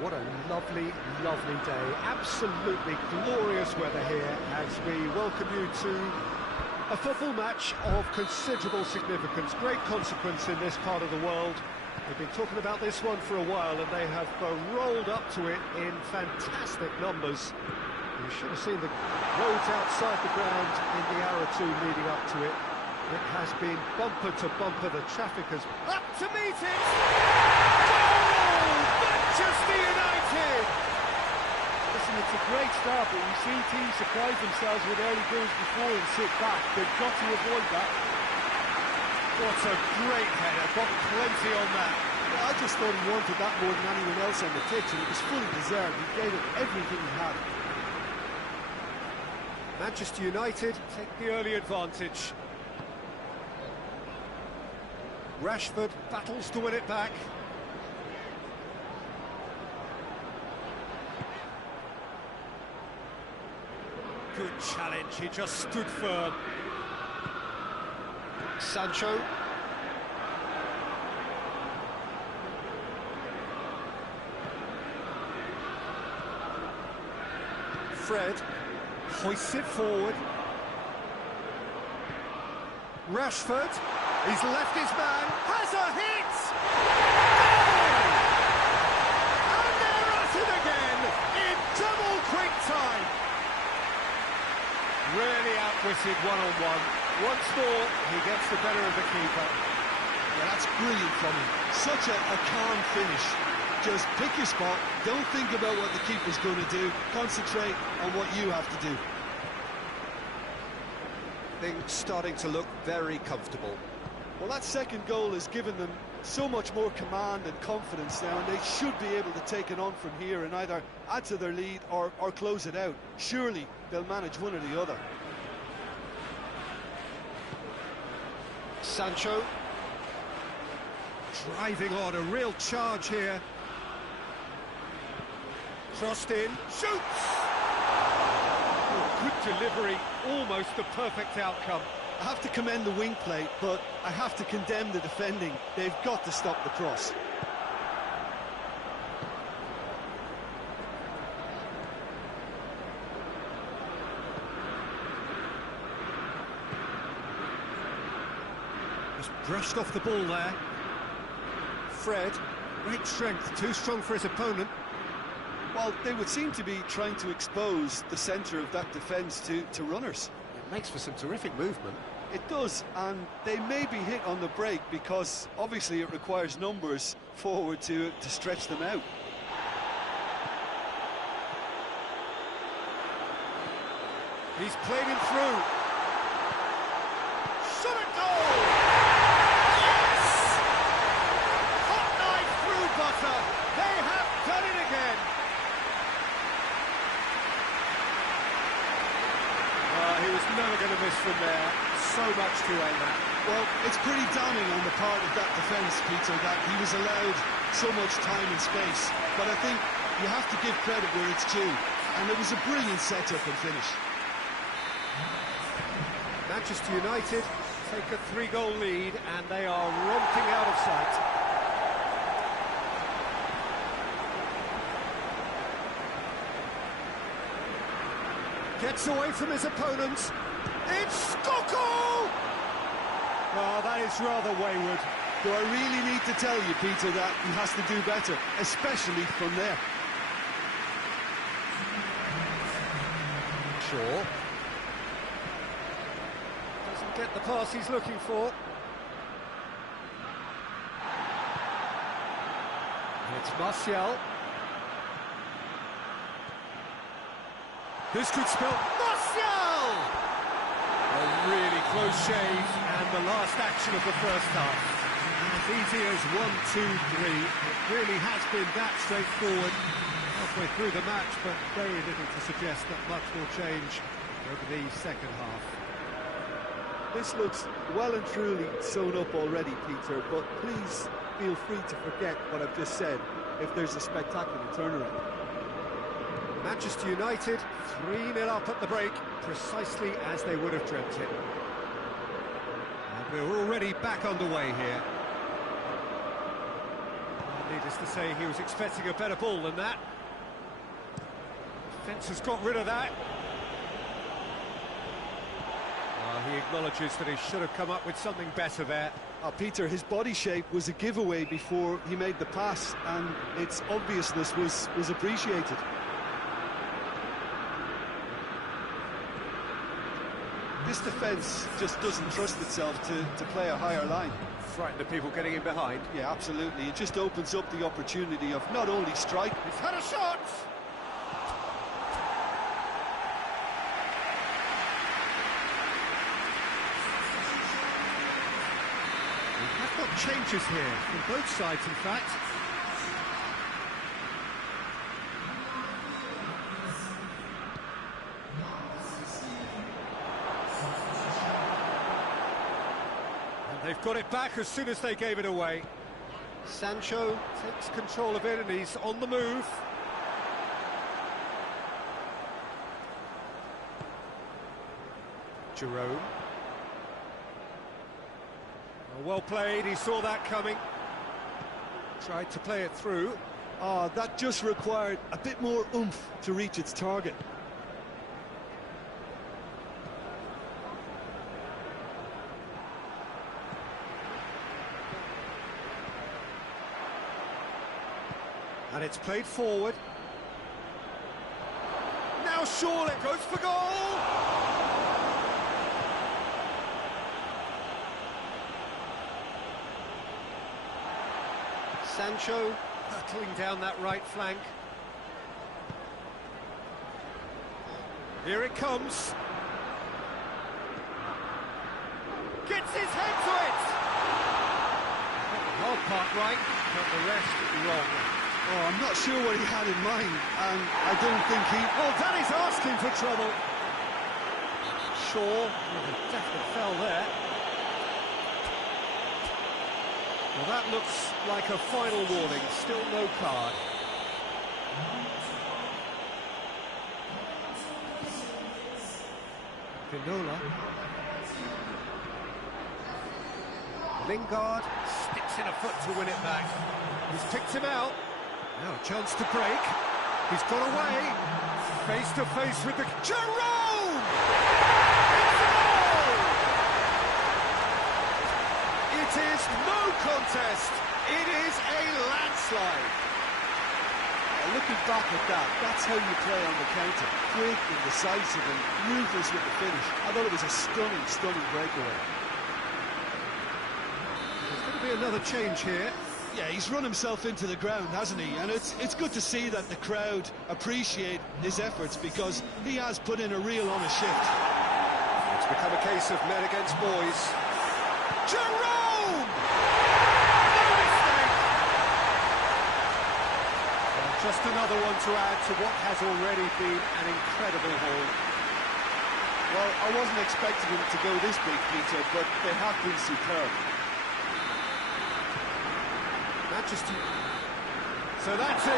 What a lovely, lovely day. Absolutely glorious weather here as we welcome you to a football match of considerable significance, great consequence in this part of the world. We've been talking about this one for a while and they have rolled up to it in fantastic numbers. You should have seen the roads outside the ground in the hour or two leading up to it. It has been bumper to bumper, the traffic has up to meet it! Goal! Manchester United! Listen, it's a great start, but we've seen teams surprise themselves with early goals before and sit back. They've got to avoid that. What a great header, got plenty on that. Well, I just thought he wanted that more than anyone else on the pitch, and it was fully deserved. He gave it everything he had. Manchester United take the early advantage. Rashford battles to win it back. Good challenge, he just stood firm. Sancho. Fred hoists it forward. Rashford, he's left his man, has a hit! Goal! And they're at it again, in double quick time. Really outwitted one-on-one. Once more, he gets the better of the keeper. Yeah, that's brilliant from him. Such a calm finish. Just pick your spot, don't think about what the keeper's going to do, concentrate on what you have to do. Things starting to look very comfortable. Well, that second goal has given them so much more command and confidence now, and they should be able to take it on from here and either add to their lead or close it out. Surely they'll manage one or the other. Sancho driving on, a real charge here. Crossed in, shoots! Oh, good delivery, almost the perfect outcome. I have to commend the wing play, but I have to condemn the defending. They've got to stop the cross. Just brushed off the ball there. Fred, great strength, too strong for his opponent. Well, they would seem to be trying to expose the centre of that defence to runners. It makes for some terrific movement. It does, and they may be hit on the break because obviously it requires numbers forward to stretch them out. He's played him through. Shot a goal! Yes! Hot knife through butter. They have done it again. He was never going to miss from there. So much to aim at. Well, it's pretty damning on the part of that defence, Peter, that he was allowed so much time and space. But I think you have to give credit where it's due. And it was a brilliant setup and finish. Manchester United take a 3-goal lead and they are romping out of sight. Gets away from his opponents. It's Skoko! Oh, that is rather wayward. Do I really need to tell you, Peter, that he has to do better, especially from there? Sure. Doesn't get the pass he's looking for. It's Martial. This could spell Martial! A really close shave, and the last action of the first half. As easy as 1, 2, 3. It really has been that straightforward halfway through the match, but very little to suggest that much will change over the second half. This looks well and truly sewn up already, Peter, but please feel free to forget what I've just said if there's a spectacular turnaround. Manchester United 3-0 up at the break, precisely as they would have dreamt it. And we're already back underway here. Needless to say, he was expecting a better ball than that. Defence has got rid of that. He acknowledges that he should have come up with something better there. Peter, his body shape was a giveaway before he made the pass, and its obviousness was appreciated. This defence just doesn't trust itself to play a higher line. Frightened of people getting in behind. Yeah, absolutely. It just opens up the opportunity of not only strike... He's had a shot! We have got changes here, from both sides in fact. They've got it back as soon as they gave it away. Sancho takes control of it and he's on the move. Jerome. Well played, he saw that coming. Tried to play it through. That just required a bit more oomph to reach its target. And it's played forward. Now surely goes for goal! Sancho hurtling down that right flank. Here it comes. Gets his head to it! Got the hard part right, but the rest wrong. Oh, I'm not sure what he had in mind, and I don't think he... Oh, Danny's asking for trouble. Shaw with a definite foul there. Well, that looks like a final warning. Still no card. Pinola. Lingard sticks in a foot to win it back. He's picked him out. Now a chance to break. He's got away. Face to face with the... Jerome! It's a goal! It is no contest. It is a landslide. Looking back at that, that's how you play on the counter. Quick and decisive and ruthless with the finish. I thought it was a stunning, stunning breakaway. There's going to be another change here. Yeah, he's run himself into the ground, hasn't he? And it's good to see that the crowd appreciate his efforts, because he has put in a real honest shift. It's become a case of men against boys. Jerome! No mistake! Well, just another one to add to what has already been an incredible haul. Well, I wasn't expecting him to go this big, Peter, but they have been superb. So that's it.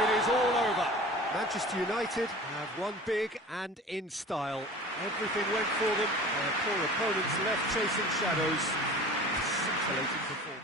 It is all over. Manchester United have won big and in style. Everything went for them. Their poor opponents left chasing shadows. Scintillating performance.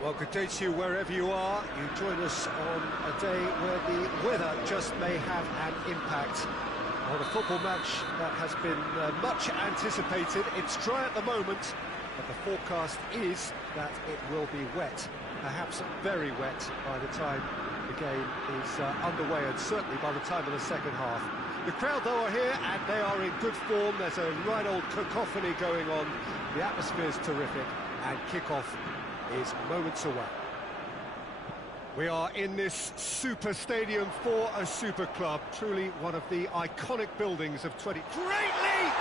Well, good day to you wherever you are. You join us on a day where the weather just may have an impact on a football match that has been much anticipated. It's dry at the moment, but the forecast is that it will be wet, perhaps very wet by the time the game is underway, and certainly by the time of the second half. The crowd, though, are here, and they are in good form. There's a right old cacophony going on. The atmosphere is terrific, and kick-off is moments away. We are in this super stadium for a super club, truly one of the iconic buildings of 20... Great leap!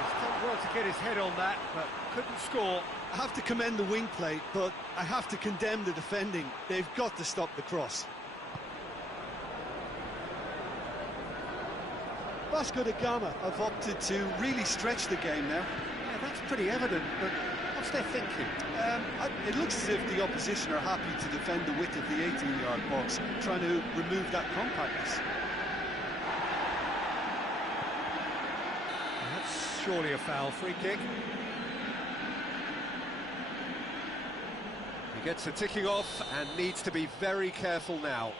He's done well to get his head on that, but couldn't score. I have to commend the wing play, but I have to condemn the defending. They've got to stop the cross. Vasco da Gama have opted to really stretch the game now. Yeah, that's pretty evident, but what's their thinking? It looks as if the opposition are happy to defend the width of the 18-yard box, trying to remove that compactness. That's surely a foul. Free kick. He gets the ticking off and needs to be very careful now.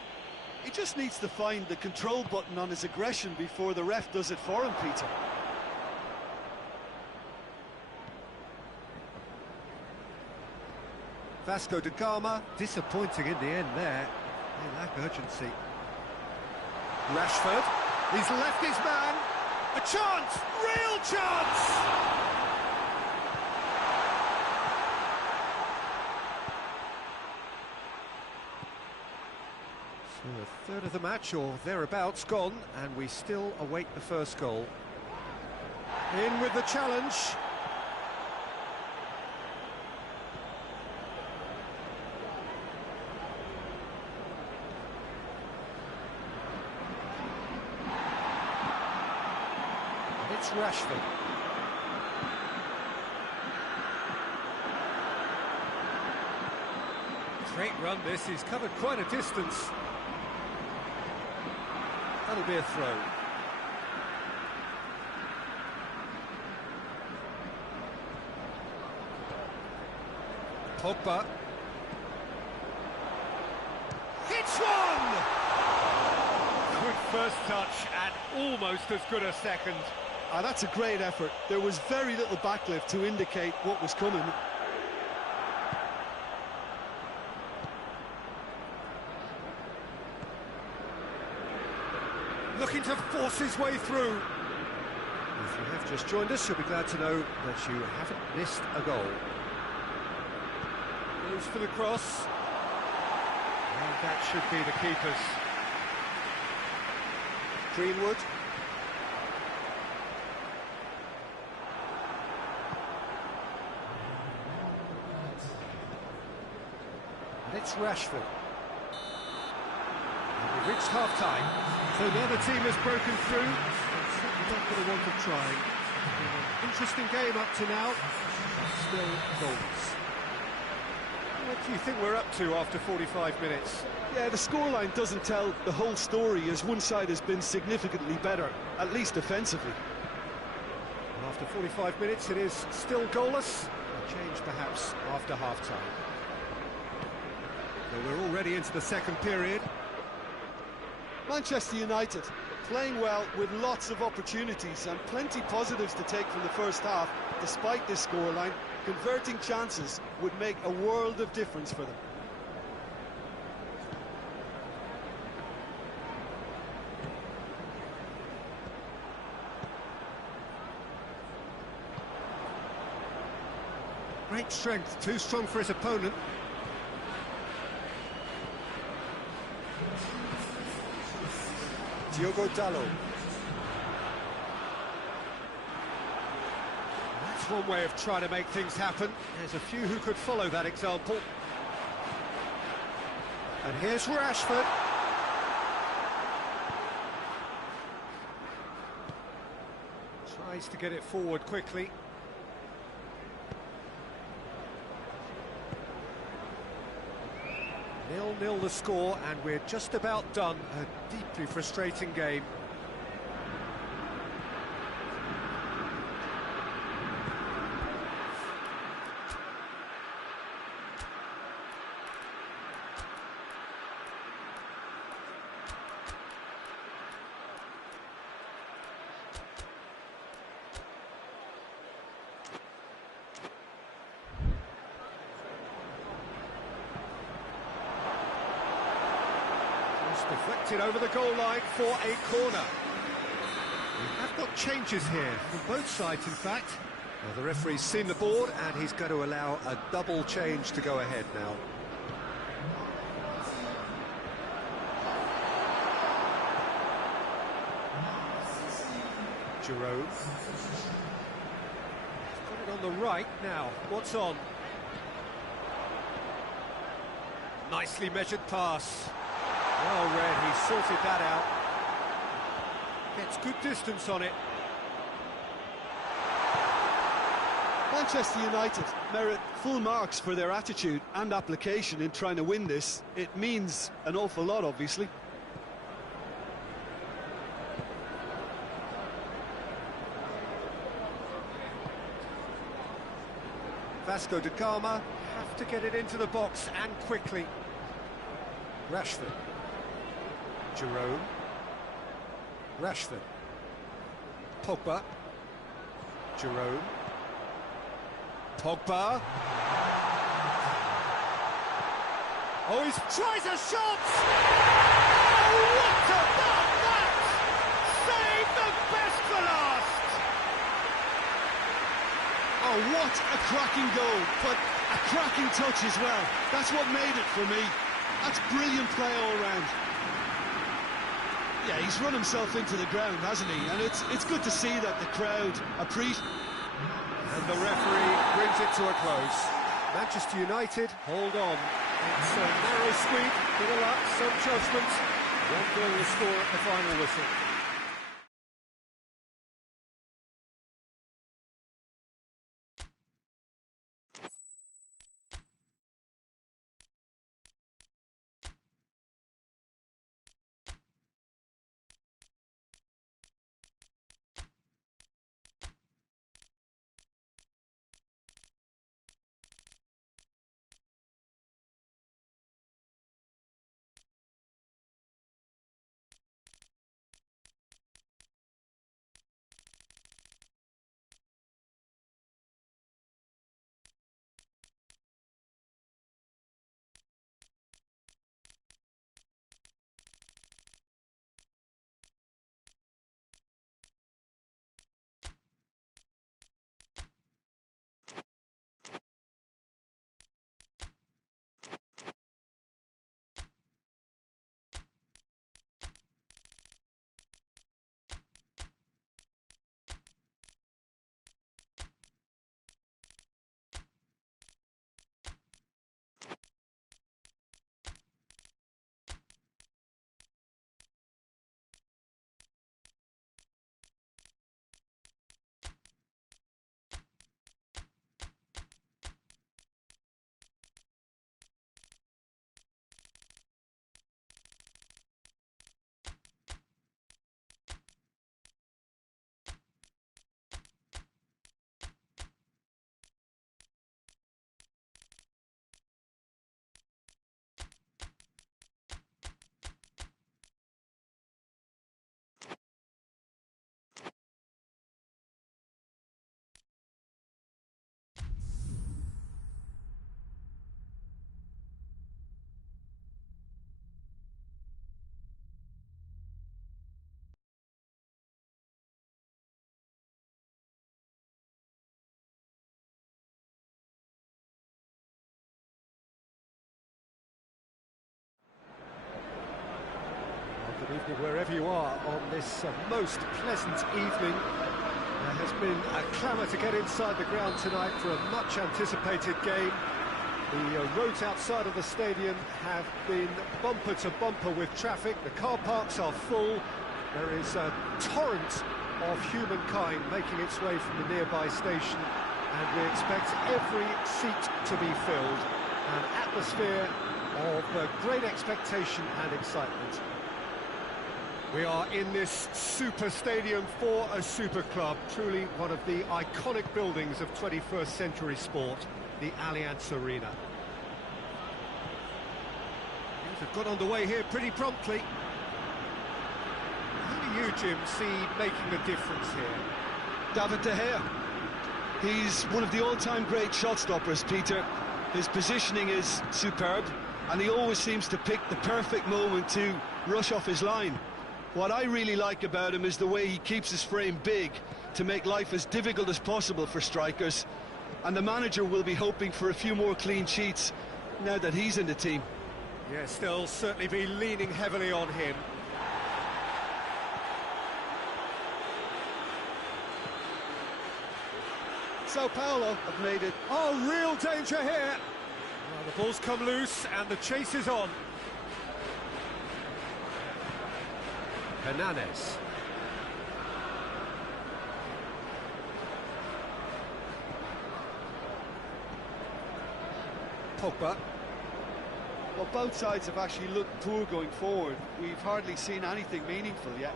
He just needs to find the control button on his aggression before the ref does it for him, Peter. Vasco da Gama, disappointing in the end there. They lack urgency. Rashford, he's left his man. A chance, real chance! So a third of the match, or thereabouts, gone, and we still await the first goal. In with the challenge. It's Rashford. Great run this, he's covered quite a distance. That'll be a throw. Pogba. Hits one! Good first touch and almost as good a second. That's a great effort. There was very little backlift to indicate what was coming. Looking to force his way through. If you have just joined us, you'll be glad to know that you haven't missed a goal. Goes for the cross. And that should be the keeper's. Greenwood. And it's Rashford. We've reached half-time, so now the team has broken through. It's certainly not going to want to try. An interesting game up to now, but still goals. What do you think we're up to after 45 minutes? Yeah, the scoreline doesn't tell the whole story, as one side has been significantly better, at least offensively. Well, after 45 minutes, it is still goalless. A change perhaps after half-time. So we're already into the second period. Manchester United playing well with lots of opportunities and plenty positives to take from the first half. Despite this scoreline, converting chances would make a world of difference for them. Great strength, too strong for his opponent. Diogo Dalot. That's one way of trying to make things happen. There's a few who could follow that example. And here's Rashford. Tries to get it forward quickly. 0-0 the score, and we're just about done. A deeply frustrating game. deflected over the goal line for a corner. We have got changes here, from both sides in fact. Well, the referee's seen the board and he's going to allow a double change to go ahead now. Jerome. He's got it on the right now. What's on? Nicely measured pass. Well read, he sorted that out. Gets good distance on it. Manchester United merit full marks for their attitude and application in trying to win this. It means an awful lot, obviously. Vasco da Gama have to get it into the box and quickly. Rashford. Jerome. Rashford. Pogba. Jerome. Pogba. Oh, he tries a shot! Oh, what about that? Save the best for last! Oh, what a cracking goal, but a cracking touch as well. That's what made it for me. That's brilliant play all round. Yeah, he's run himself into the ground, hasn't he? And it's good to see that the crowd appreciate. And the referee brings it to a close. Manchester United hold on. It's a narrow squeak, bit of luck, some judgment. 1-0 the score at the final whistle. Good evening wherever you are on this most pleasant evening. There has been a clamour to get inside the ground tonight for a much anticipated game. The roads outside of the stadium have been bumper to bumper with traffic. The car parks are full. There is a torrent of humankind making its way from the nearby station, and we expect every seat to be filled. An atmosphere of great expectation and excitement. We are in this super stadium for a super club, truly one of the iconic buildings of 21st century sport, the Allianz Arena. Things have got underway here pretty promptly. Who do you, Jim, see making the difference here? David De Gea. He's one of the all-time great shot stoppers, Peter. His positioning is superb. and he always seems to pick the perfect moment to rush off his line. What I really like about him is the way he keeps his frame big to make life as difficult as possible for strikers, and the manager will be hoping for a few more clean sheets now that he's in the team. Yes, they'll certainly be leaning heavily on him. Sao Paulo have made it. Oh, real danger here. Well, the ball's come loose and the chase is on. Hernandez. Pogba. Well, both sides have actually looked poor going forward. We've hardly seen anything meaningful yet.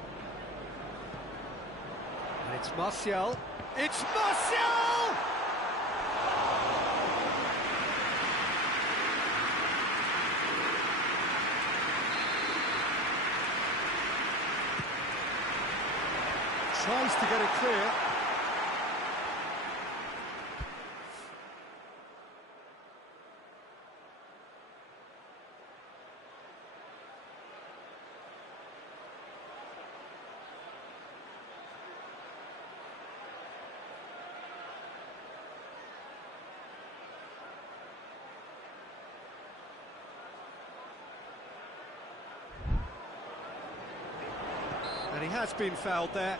And it's Martial. It's Martial! Tries to get it clear. And he has been fouled there.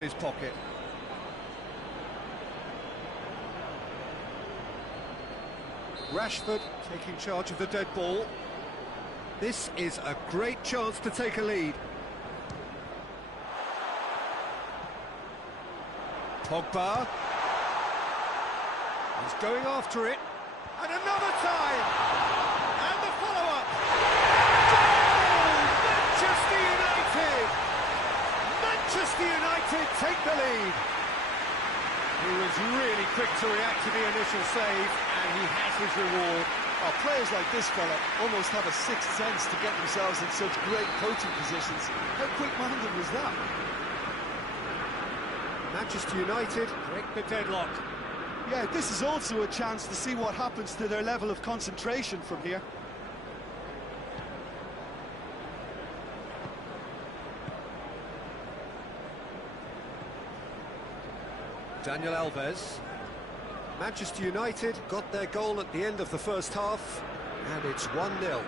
His pocket. Rashford taking charge of the dead ball. This is a great chance to take a lead. Pogba. He's going after it. And another time! And the follow-up! Goal! Manchester United! Manchester United take the lead. He was really quick to react to the initial save, and he has his reward. Oh, players like this fella almost have a sixth sense to get themselves in such great coaching positions. How quick-minded was that? Manchester United break the deadlock. Yeah, this is also a chance to see what happens to their level of concentration from here. Daniel Alves. Manchester United got their goal at the end of the first half, and it's 1-0.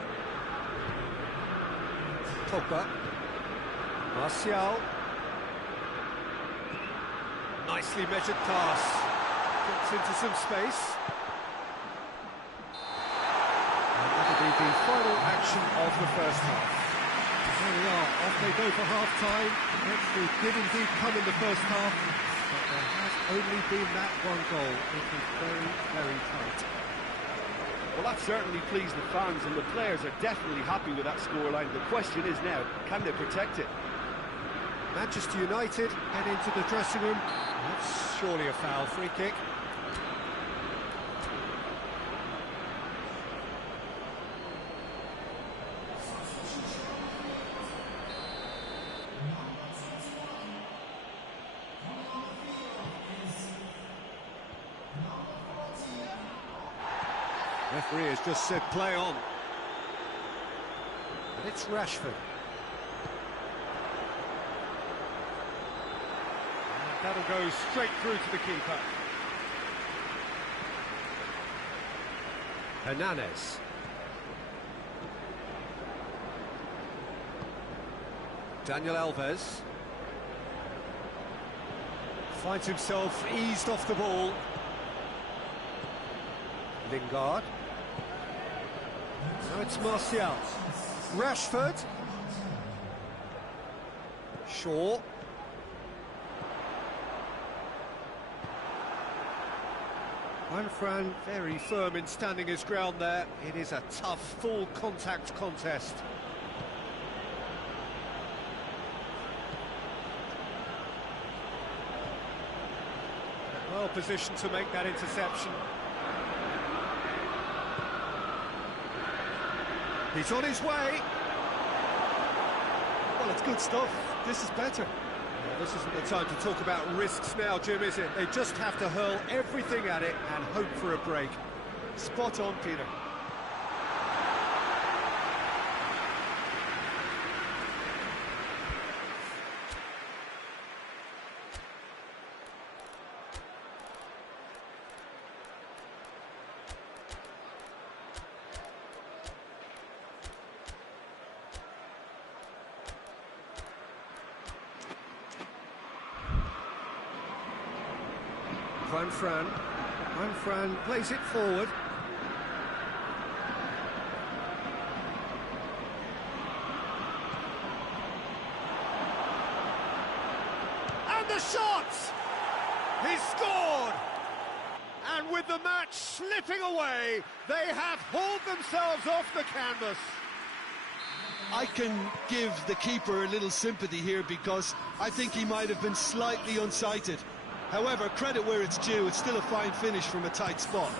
Pogba. Martial. Nicely measured pass. Gets into some space. And that'll be the final action of the first half. There we are, off they go for half-time. We did indeed come in the first half, but there has only been that one goal. It was very, very tight. Well, that certainly pleased the fans, and the players are definitely happy with that scoreline. The question is now, can they protect it? Manchester United head into the dressing room. That's surely a foul. Free kick. Referee has just said play on. And it's Rashford. And that'll go straight through to the keeper. Hernandez. Daniel Alves. Finds himself eased off the ball. Lingard. Now it's Martial. Rashford. Shaw. Juanfran very firm in standing his ground there. It is a tough, full contact contest. Well positioned to make that interception. He's on his way. Well, it's good stuff. This is better. Well, this isn't the time to talk about risks now, Jim, is it? They just have to hurl everything at it and hope for a break. Spot on, Peter. Juan Fran plays it forward. And the shot! He's scored! And with the match slipping away, they have hauled themselves off the canvas. I can give the keeper a little sympathy here because I think he might have been slightly unsighted. However, credit where it's due, it's still a fine finish from a tight spot.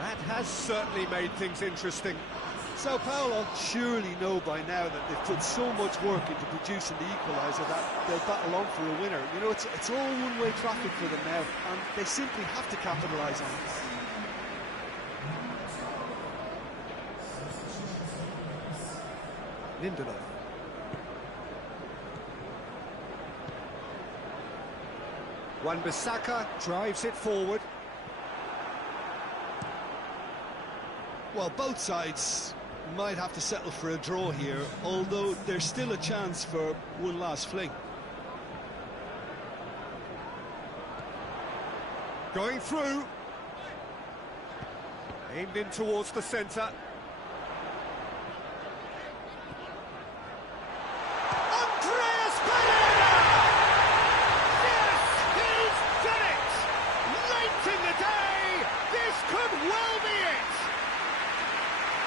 That has certainly made things interesting. Sao Paulo surely know by now that they've put so much work into producing the equaliser that they'll battle on for a winner. You know, it's all one-way traffic for them now, and they simply have to capitalise on it. Lindelof. Wan-Bissaka drives it forward. Well, both sides might have to settle for a draw here, although there's still a chance for one last fling. Going through. Aimed in towards the centre.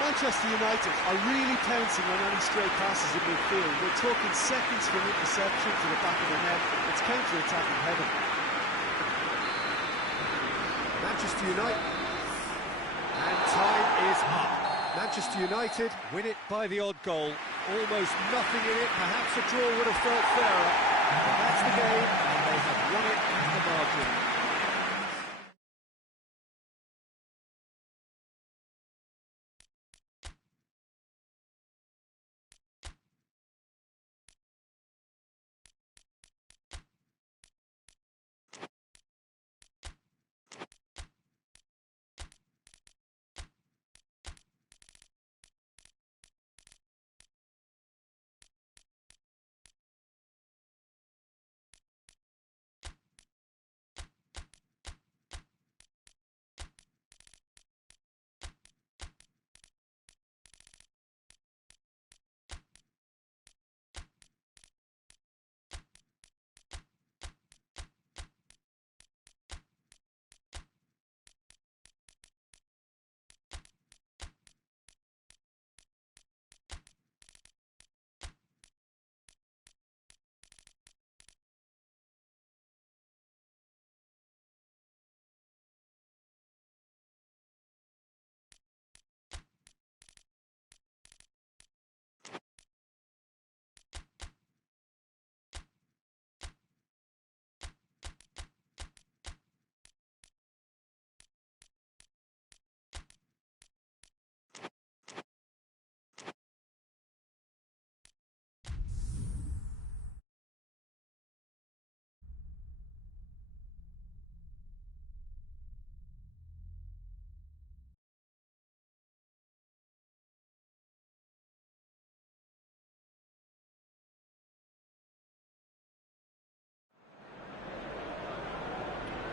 Manchester United are really pouncing on any stray passes in midfield. We're talking seconds from interception to the back of the net. It's counter-attacking heaven. Manchester United. And time is up. Manchester United win it by the odd goal. Almost nothing in it. Perhaps a draw would have felt fairer. But that's the game, and they have won it at the margin.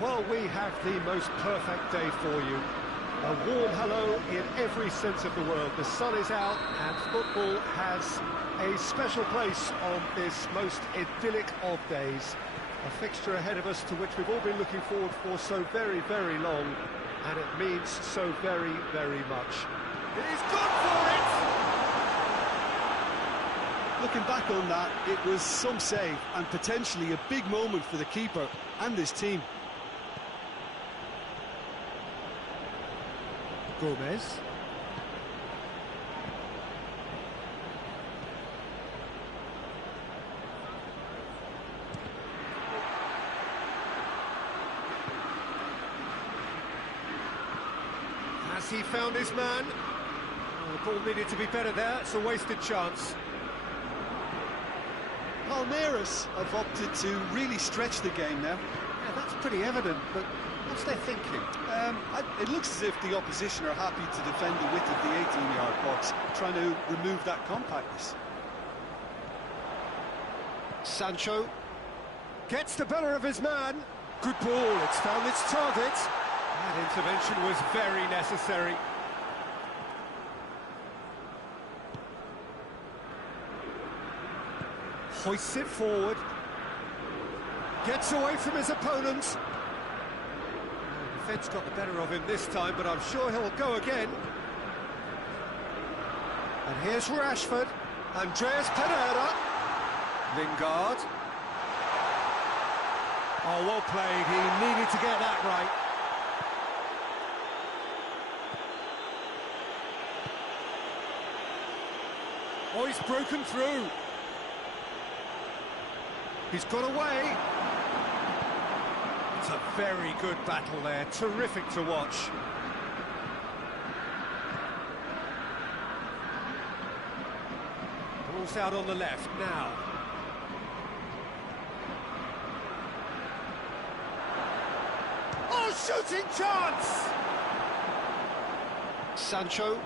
Well, we have the most perfect day for you. A warm hello in every sense of the word. The sun is out and football has a special place on this most idyllic of days. A fixture ahead of us to which we've all been looking forward for so very, very long, and it means so very, very much. He's gone for it! Looking back on that, it was some save and potentially a big moment for the keeper and his team. Gomez. he found his man. Oh, the ball needed to be better there. It's a wasted chance. Palmeiras have opted to really stretch the game now. Yeah, that's pretty evident, but what's their thinking? It looks as if the opposition are happy to defend the width of the 18-yard box, trying to remove that compactness. Sancho gets the better of his man. Good ball, it's found its target. That intervention was very necessary. Hoists it forward. Gets away from his opponent. The defence got the better of him this time, but I'm sure he'll go again. And here's Rashford. Andreas Pereira. Lingard. Oh, well played. He needed to get that right. Oh, he's broken through. He's got away. It's a very good battle there. Terrific to watch. Ball's out on the left now. Oh, shooting chance! Sancho.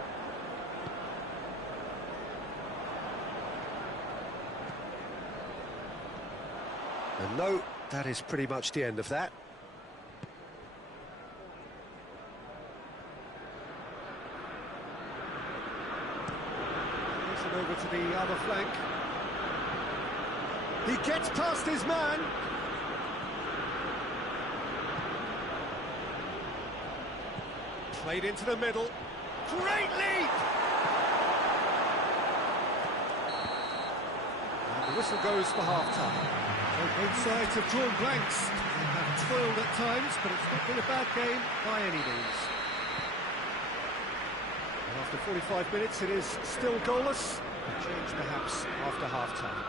And no, that is pretty much the end of that. Moves it over to the other flank. He gets past his man. Played into the middle. Great lead! And the whistle goes for half-time. Well, both sides have drawn blanks. They have toiled at times, but it's not been a bad game by any means. And after 45 minutes, it is still goalless. A change perhaps after half-time.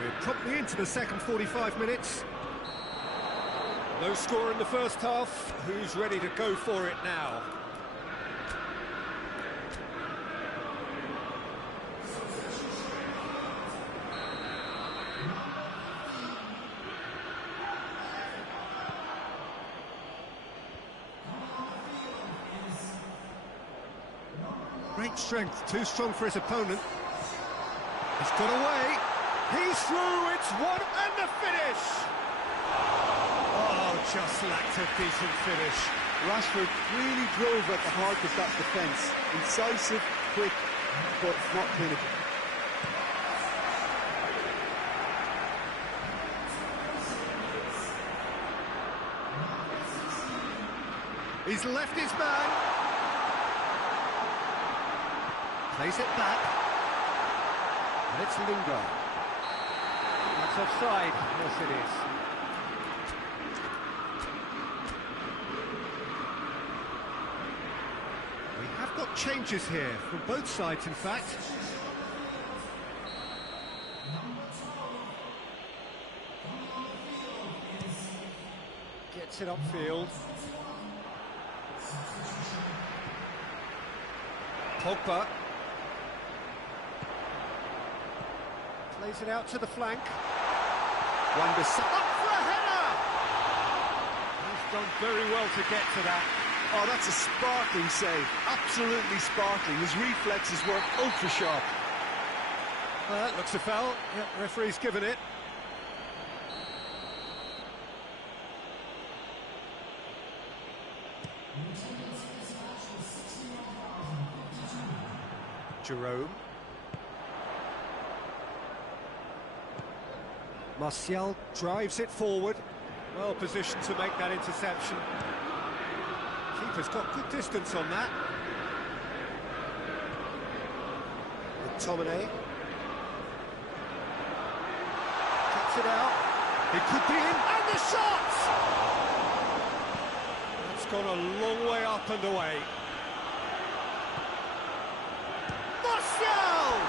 We're promptly into the second 45 minutes. No score in the first half. Who's ready to go for it now? Great strength, too strong for his opponent. He's got away. He's through. It's one and the finish. Oh, just lacked a decent finish. Rashford really drove at the heart of that defence. Incisive, quick, but not clinical. He's left his man. Plays it back. And it's Lingard. That's offside. Yes, it is. We have got changes here from both sides, in fact. Gets it upfield. Pogba. Plays it out to the flank. Wan-Bissaka up for a header! He's done very well to get to that. Oh, that's a sparkling save. Absolutely sparkling. His reflexes were ultra sharp. Well, that looks a foul. Yep, referee's given it. Jerome. Martial drives it forward. Well positioned to make that interception. Keeper's got good distance on that. McTominay. Cuts it out. It could be in. And the shot! That's gone a long way up and away. Martial!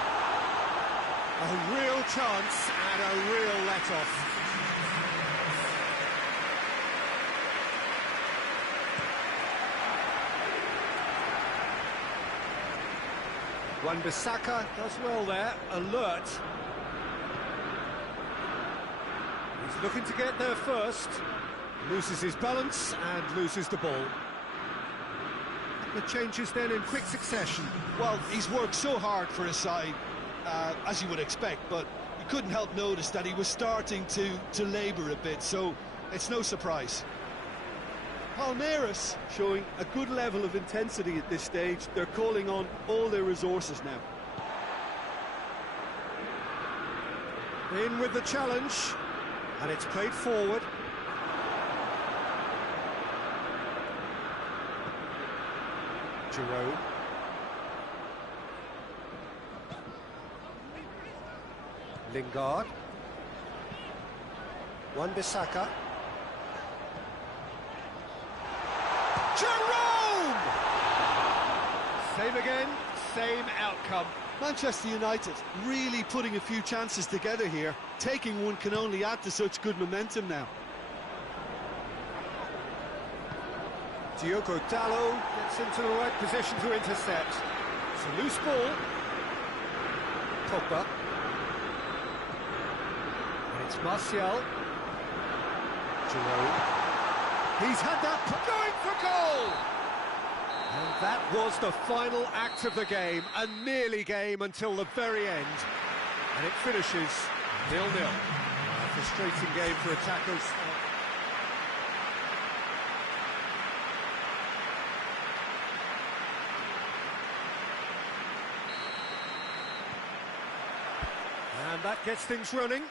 A real chance and a real let-off. Wan-Bissaka does well there, alert. He's looking to get there first. Loses his balance and loses the ball. The changes then in quick succession. Well, he's worked so hard for his side, as you would expect, but you couldn't help notice that he was starting to labour a bit, so it's no surprise. Palmeiras showing a good level of intensity at this stage. They're calling on all their resources now. In with the challenge, and it's played forward. Giroud. Lingard. Wan-Bissaka. Jerome! Same again, same outcome. Manchester United really putting a few chances together here. Taking one can only add to such good momentum now. Diogo Dalot gets into the right position to intercept. It's a loose ball. Pogba. And it's Martial. Giroud. He's had that going for goal! And that was the final act of the game, a nearly game until the very end. And it finishes 0-0. A frustrating game for attackers. And that gets things running.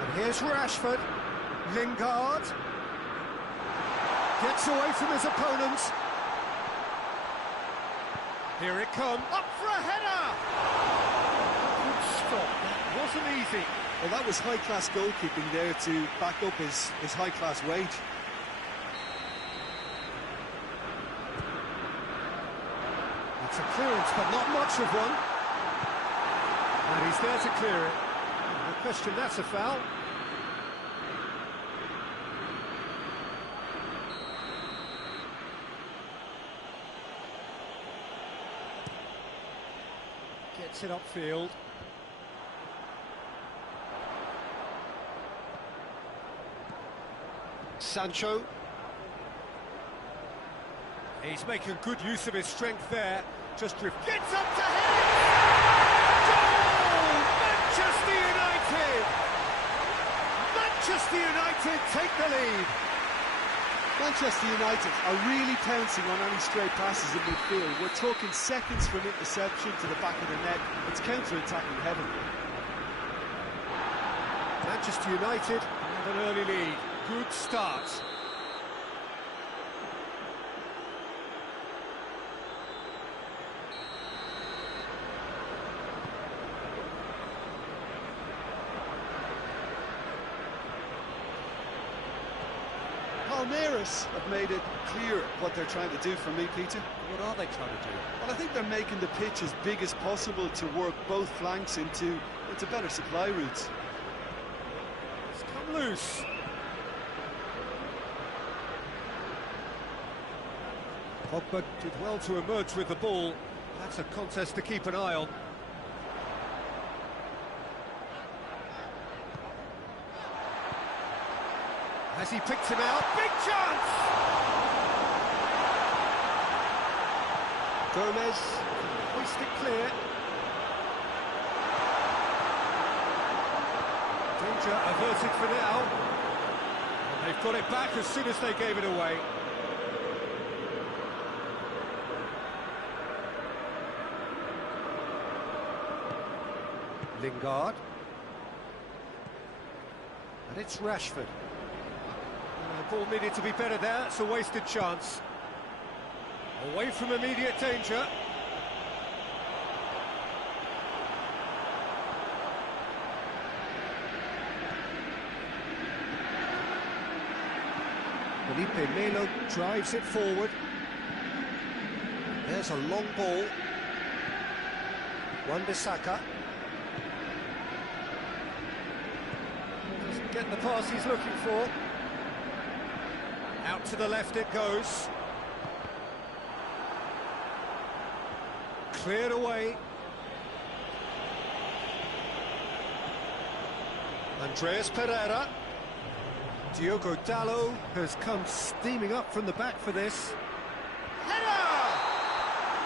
And here's Rashford. Lingard. Gets away from his opponent. Here it comes. Up for a header! Good stop. That wasn't easy. Well, that was high-class goalkeeping there to back up his high-class wage. It's a clearance, but not much of one. And he's there to clear it. No question, that's a foul. Gets it upfield. Sancho. He's making good use of his strength there. Just gets up to hit! Goal! Manchester United! Manchester United take the lead. Manchester United are really pouncing on any stray passes in midfield. We're talking seconds from interception to the back of the net. It's counter-attacking heaven. Manchester United have an early lead. Good start. Palmeiras have made it clear what they're trying to do for me, Peter. What are they trying to do? Well, I think they're making the pitch as big as possible to work both flanks into better supply routes. It's come loose. Pogba did well to emerge with the ball. That's a contest to keep an eye on. Has he picked him out? Big chance! Gomez, hoist it clear. Danger averted for now. And they've got it back as soon as they gave it away. Lingard. And it's Rashford. Ball needed to be better there, it's a wasted chance. Away from immediate danger. Felipe Melo drives it forward. There's a long ball. Wan-Bissaka. Doesn't get the pass he's looking for. Out to the left it goes. cleared away. Andreas Pereira. Diogo Dalot has come steaming up from the back for this. Header!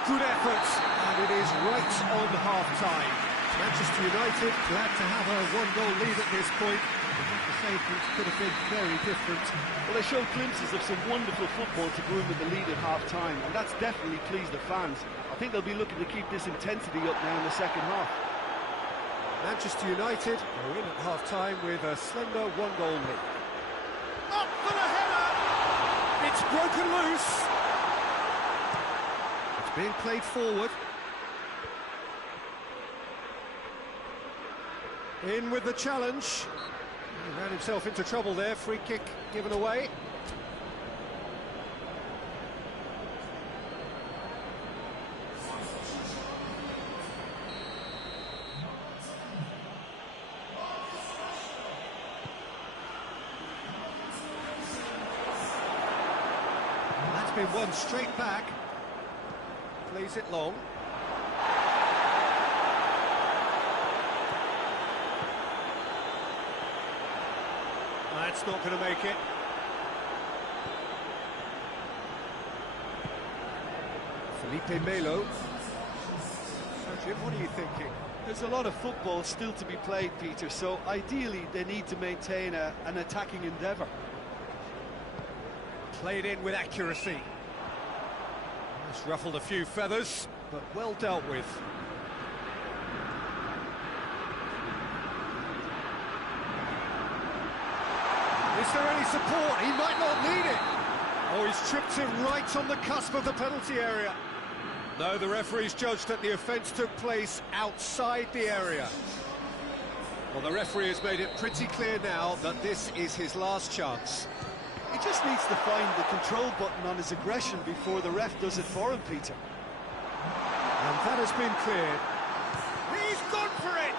Good effort, and it is right on half-time. Manchester United glad to have a one-goal lead at this point. I have to say things could have been very different. Well, they showed glimpses of some wonderful football to go in with the lead at half-time, and that's definitely pleased the fans. I think they'll be looking to keep this intensity up now in the second half. Manchester United are in at half-time with a slender one-goal lead. Up for the header! It's broken loose. It's being played forward. In with the challenge. He ran himself into trouble there. Free kick given away. That's been won straight back. Plays it long. That's not going to make it. Felipe Melo. So Jim, what are you thinking? There's a lot of football still to be played, Peter, so ideally they need to maintain an attacking endeavour. Played in with accuracy. It's ruffled a few feathers, but well dealt with. Is there any support? He might not need it. Oh, he's tripped him right on the cusp of the penalty area. No, the referee's judged that the offence took place outside the area. Well, the referee has made it pretty clear now that this is his last chance. He just needs to find the control button on his aggression before the ref does it for him, Peter. And that has been cleared. He's gone for it!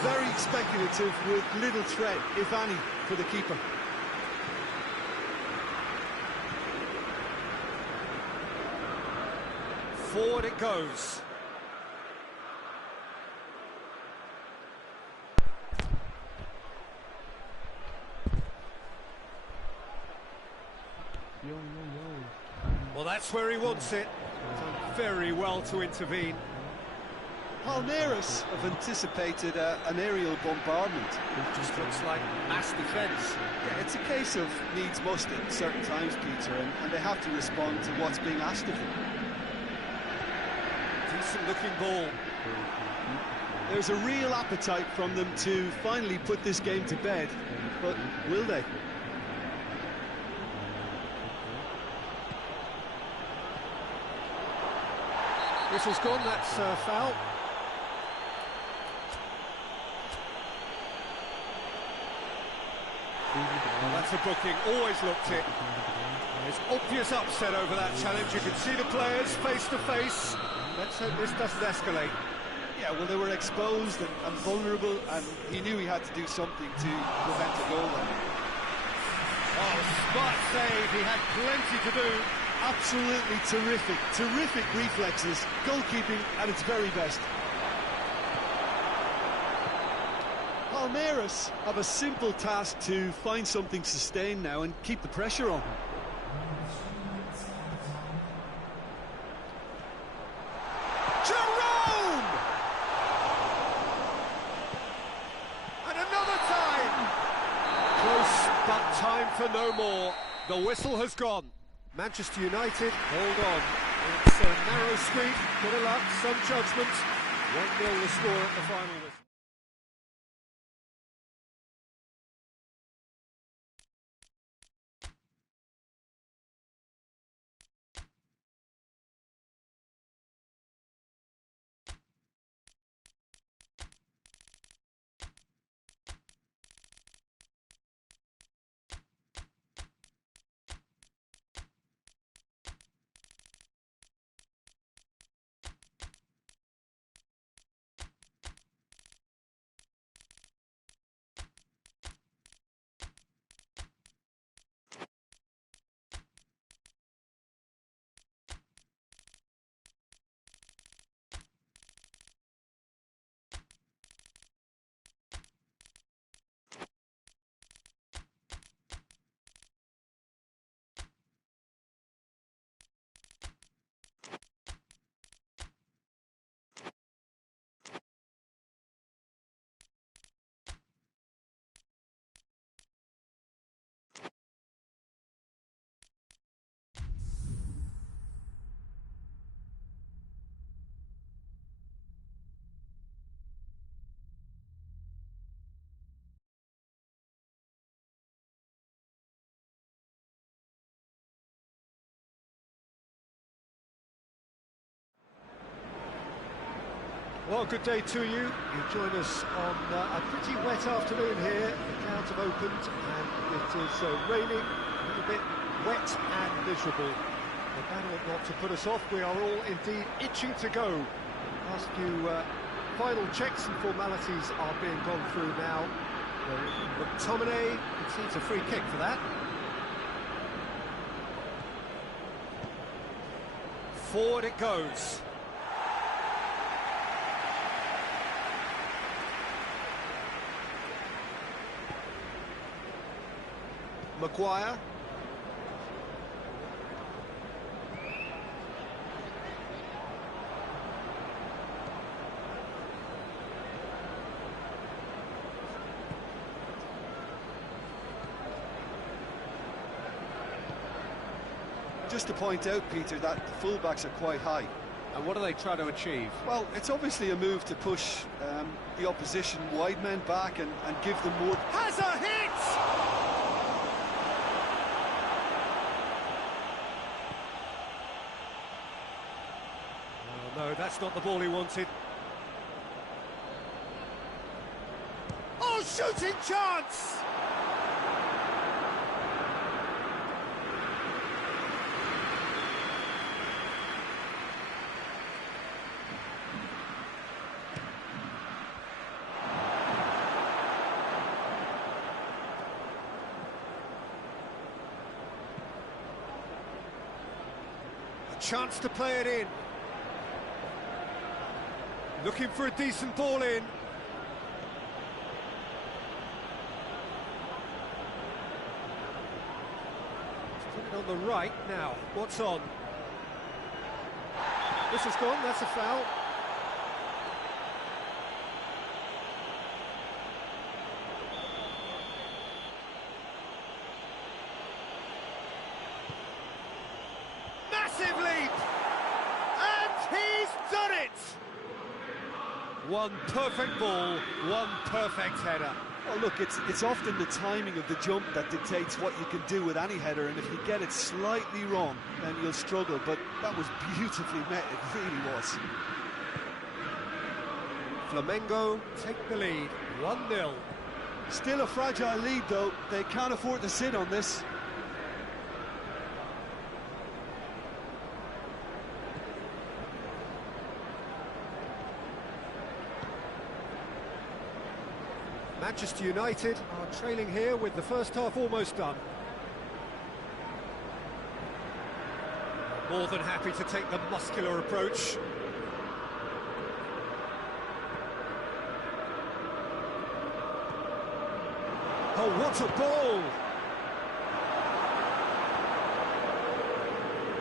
Very speculative with little threat, if any, for the keeper. Forward it goes. Well, that's where he wants it. Done very well to intervene. Palmeiras have anticipated an aerial bombardment. It just looks like mass defence. Yeah, it's a case of needs must at certain times, Peter, and they have to respond to what's being asked of them. Decent-looking ball. There's a real appetite from them to finally put this game to bed, but will they? Whistle's gone, that's foul. Well, that's a booking, always looked it. There's obvious upset over that challenge. You can see the players face to face. Let's hope this doesn't escalate. Yeah, well, they were exposed and vulnerable, and he knew he had to do something to prevent a goal there. Oh, smart save, he had plenty to do. Absolutely terrific reflexes, goalkeeping at its very best. Palmeiras have a simple task to find something sustained now and keep the pressure on. Jerome! And another time! Close, but time for no more. The whistle has gone. Manchester United, hold on. It's a narrow squeak, bit of luck, some judgment. 1-0 the score at the final whistle. Well, good day to you. You join us on a pretty wet afternoon here. The clouds have opened and it is raining, a little bit wet and miserable. But that ought not to put us off. We are all indeed itching to go. Last few final checks and formalities are being gone through now. McTominay concedes a free kick for that. Forward it goes. Maguire. Just to point out, Peter, that the fullbacks are quite high. And what do they try to achieve? Well, it's obviously a move to push the opposition wide men back and give them more. Has a hit! Oh, no, that's not the ball he wanted. Oh, shooting chance! Chance to play it in. Looking for a decent ball in. Put it on the right now. What's on? This is gone, that's a foul. Massive leap! And he's done it! One perfect ball, one perfect header. Well, look, it's often the timing of the jump that dictates what you can do with any header, and if you get it slightly wrong, then you'll struggle, but that was beautifully met, it really was. Flamengo take the lead, 1-0. Still a fragile lead, though. They can't afford to sit on this. Manchester United are trailing here with the first half almost done. More than happy to take the muscular approach. Oh, what a ball!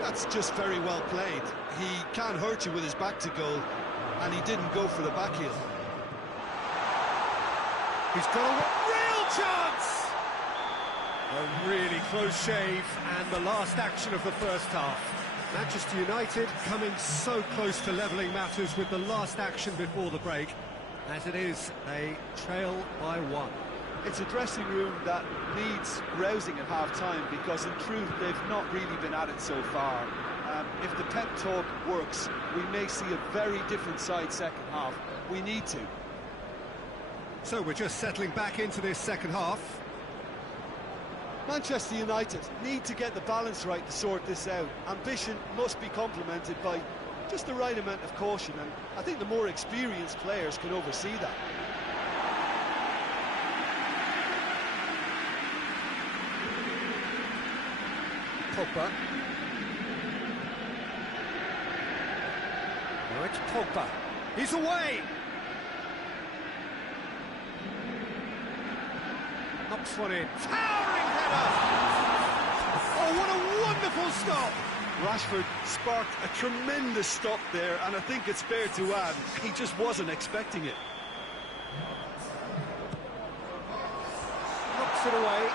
That's just very well played. He can't hurt you with his back to goal, and he didn't go for the back heel. He's got a real chance! A really close shave, and the last action of the first half. Manchester United coming so close to levelling matters with the last action before the break. As it is, they trail by 1. It's a dressing room that needs rousing at half-time, because in truth they've not really been at it so far. If the pep talk works, we may see a very different side second half. We need to. So we're just settling back into this second half. Manchester United need to get the balance right to sort this out. Ambition must be complemented by just the right amount of caution, and I think the more experienced players can oversee that. Pogba. Now it's Pogba. He's away! Knocks one in. Towering header! Oh, what a wonderful stop! Rashford sparked a tremendous stop there, and I think it's fair to add, he just wasn't expecting it. Knocks it away.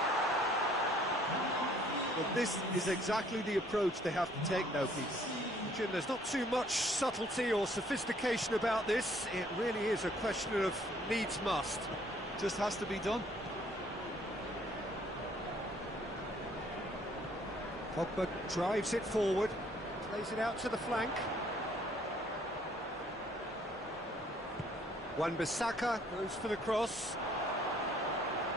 But this is exactly the approach they have to take now, Pete. Jim, there's not too much subtlety or sophistication about this. It really is a question of needs must. Just has to be done. Pogba drives it forward, plays it out to the flank. Wan-Bissaka goes for the cross.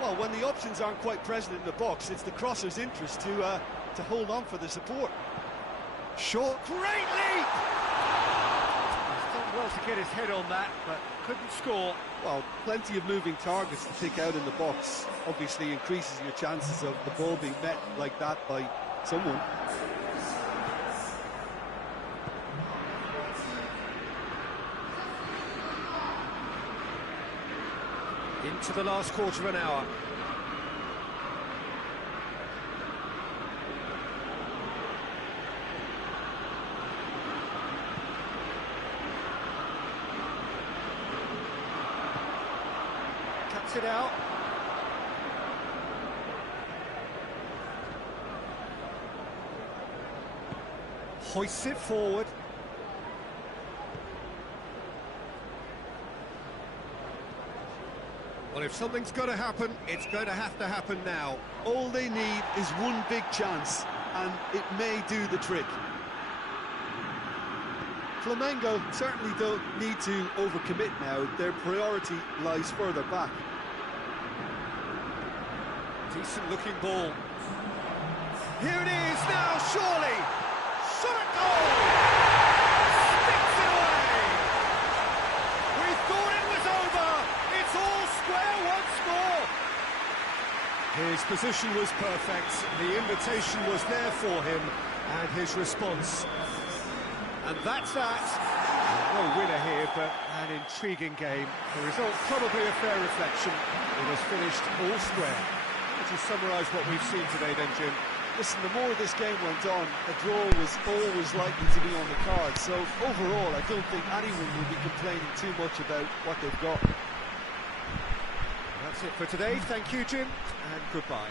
Well, when the options aren't quite present in the box, it's the crosser's interest to hold on for the support. Short, great leap! He's done well to get his head on that, but couldn't score. Well, plenty of moving targets to pick out in the box. Obviously increases your chances of the ball being met like that by someone. Into the last quarter of an hour. Cuts it out. Hoists it forward. Well, if something's got to happen, it's going to happen now. All they need is one big chance, and it may do the trick. Flamengo certainly don't need to overcommit now. Their priority lies further back. Decent looking ball. Here it is now, surely! Shot at goal! Sticks it away! We thought it was over! It's all square once more! His position was perfect, the invitation was there for him, and his response. And that's that. No winner here, but an intriguing game. The result probably a fair reflection. It was finished all square. Would you summarise what we've seen today then, Jim? Listen, the more this game went on, a draw was always likely to be on the card. So overall, I don't think anyone will be complaining too much about what they've got. That's it for today. Thank you, Jim, and goodbye.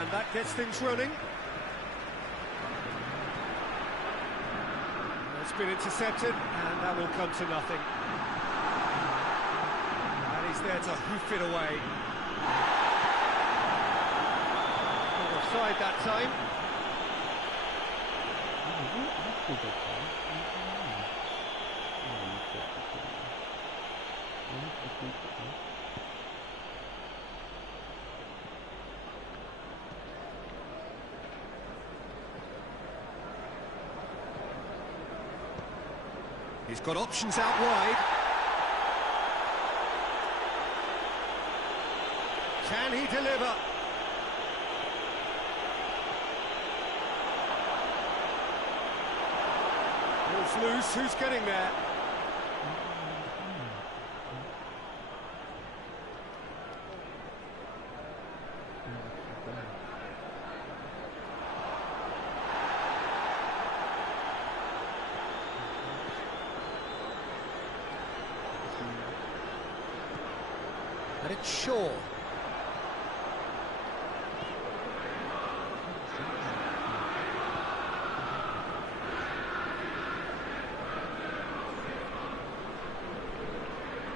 And that gets things running. It's been intercepted, and that will come to nothing. And he's there to hoof it away. Offside that time. He's got options out wide. Can he deliver? Ball's loose, who's getting there? And it's Shaw.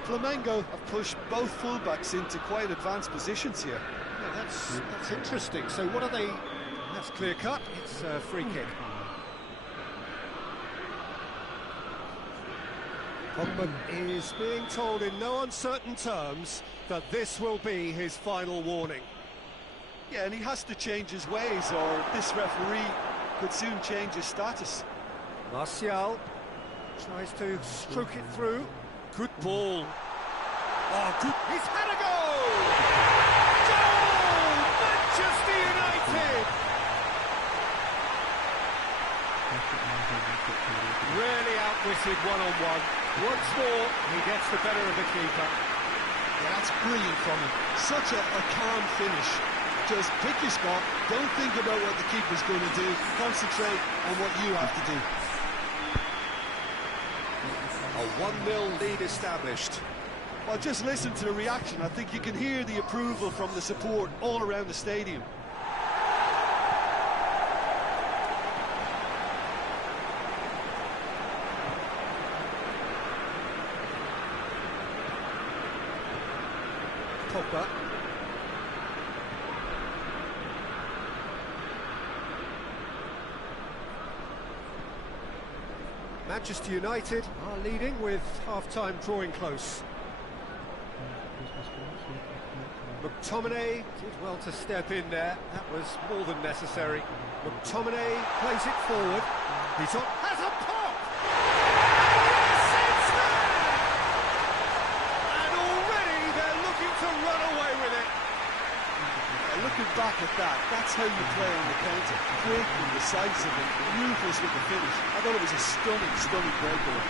Flamengo have pushed both fullbacks into quite advanced positions here. Yeah, that's interesting. So what are they? That's clear cut. It's a free kick. Pogba is being told in no uncertain terms that this will be his final warning. Yeah, and he has to change his ways, or this referee could soon change his status. Martial tries to stroke it through. Good ball. Oh, good. He's had a goal! Goal! Manchester United! Really outwitted one-on-one. Once more, he gets the better of the keeper. Yeah, that's brilliant from him. Such a calm finish. Just pick your spot, don't think about what the keeper's going to do, concentrate on what you have to do. A 1-0 lead established. Well, just listen to the reaction. I think you can hear the approval from the support all around the stadium. Pogba. Manchester United are leading with half-time drawing close. McTominay did well to step in there. That was more than necessary. McTominay plays it forward. He's on, has a pop! Yes, it's there! And already they're looking to run away with it. Looking back at that, that's how you play on the counter. Quick and decisive and ruthless with the finish. I thought it was a stunning breakaway.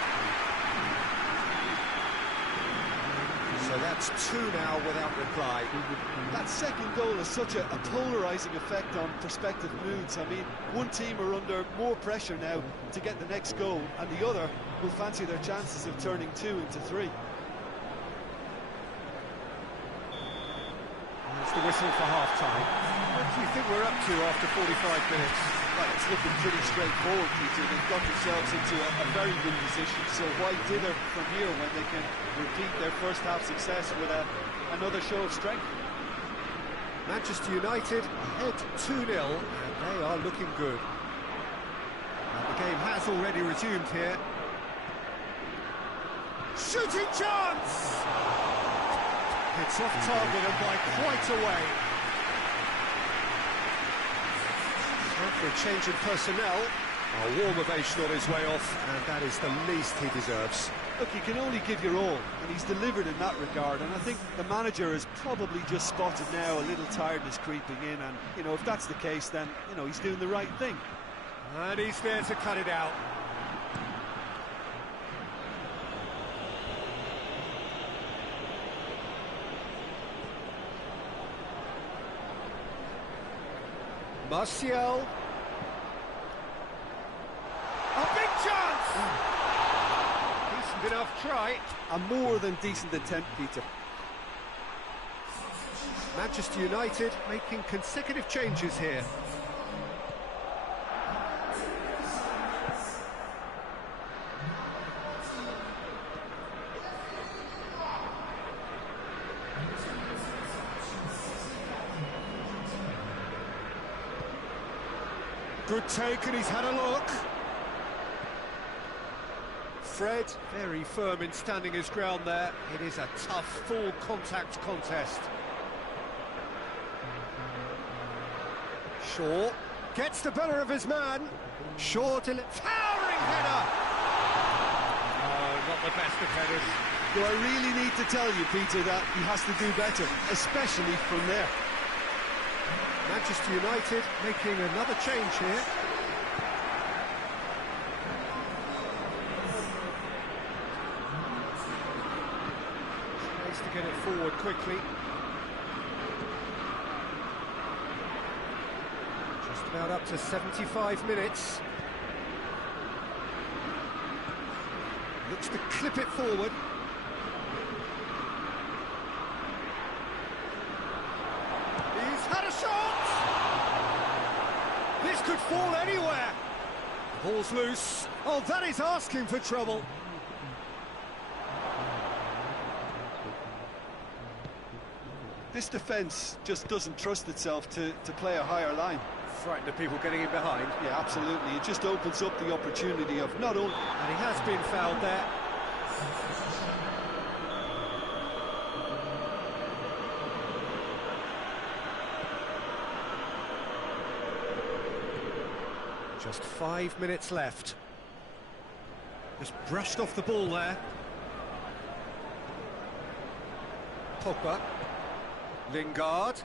So that's two now without reply. That second goal has such a polarising effect on prospective moods. I mean, one team are under more pressure now to get the next goal, and the other will fancy their chances of turning 2 into 3. It's the whistle for half-time. What do you think we're up to after 45 minutes? Well, it's looking pretty straightforward, Peter. They've got themselves into a very good position, so why dither from here when they can repeat their first half success with another show of strength? Manchester United ahead 2-0, and they are looking good. And the game has already resumed here. Shooting chance! It's off target and by quite a way. Time for a change in personnel. A warm ovation on his way off, and that is the least he deserves. Look, you can only give your all, and he's delivered in that regard, and I think the manager has probably just spotted now a little tiredness creeping in, and, you know, if that's the case, then, you know, he's doing the right thing. And he's there to cut it out. Martial. A big chance! Decent enough try. A more than decent attempt, Peter. Manchester United making consecutive changes here. Good take, and he's had a look. Fred, very firm in standing his ground there. It is a tough, full contact contest. Shaw gets the better of his man. Shaw towering header. Oh, not the best of headers. Do I really need to tell you, Peter, that he has to do better, especially from there? Manchester United making another change here. Tries to get it forward quickly. Just about up to 75 minutes. Looks to clip it forward. He's had a shot! This could fall anywhere. Ball's loose. Oh, that is asking for trouble. This defence just doesn't trust itself to play a higher line. Frightened of people getting in behind. Yeah, absolutely. It just opens up the opportunity of not only... And he has been fouled there. Just 5 minutes left. Just brushed off the ball there. Pogba. Lingard.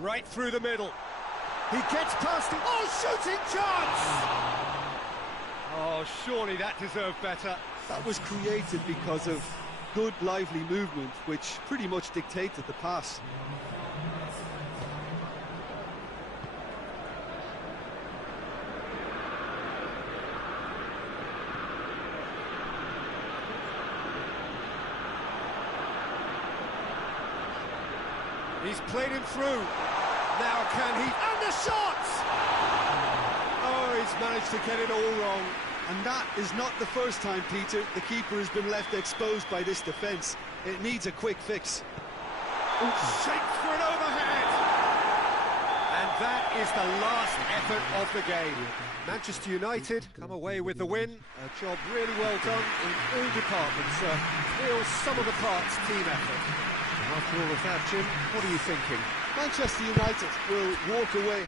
Right through the middle. He gets past it. Oh, shooting chance! Oh, surely that deserved better. That was created because of good, lively movement, which pretty much dictated the pass. He's played him through. Now can he... And the shot! Oh, he's managed to get it all wrong. And that is not the first time, Peter, the keeper has been left exposed by this defence. It needs a quick fix. Shaped for an overhead! And that is the last effort of the game. Manchester United come away with the win. A job really well done in all departments. Real sum-of-the-parts team effort. And after all of that, Jim, what are you thinking? Manchester United will walk away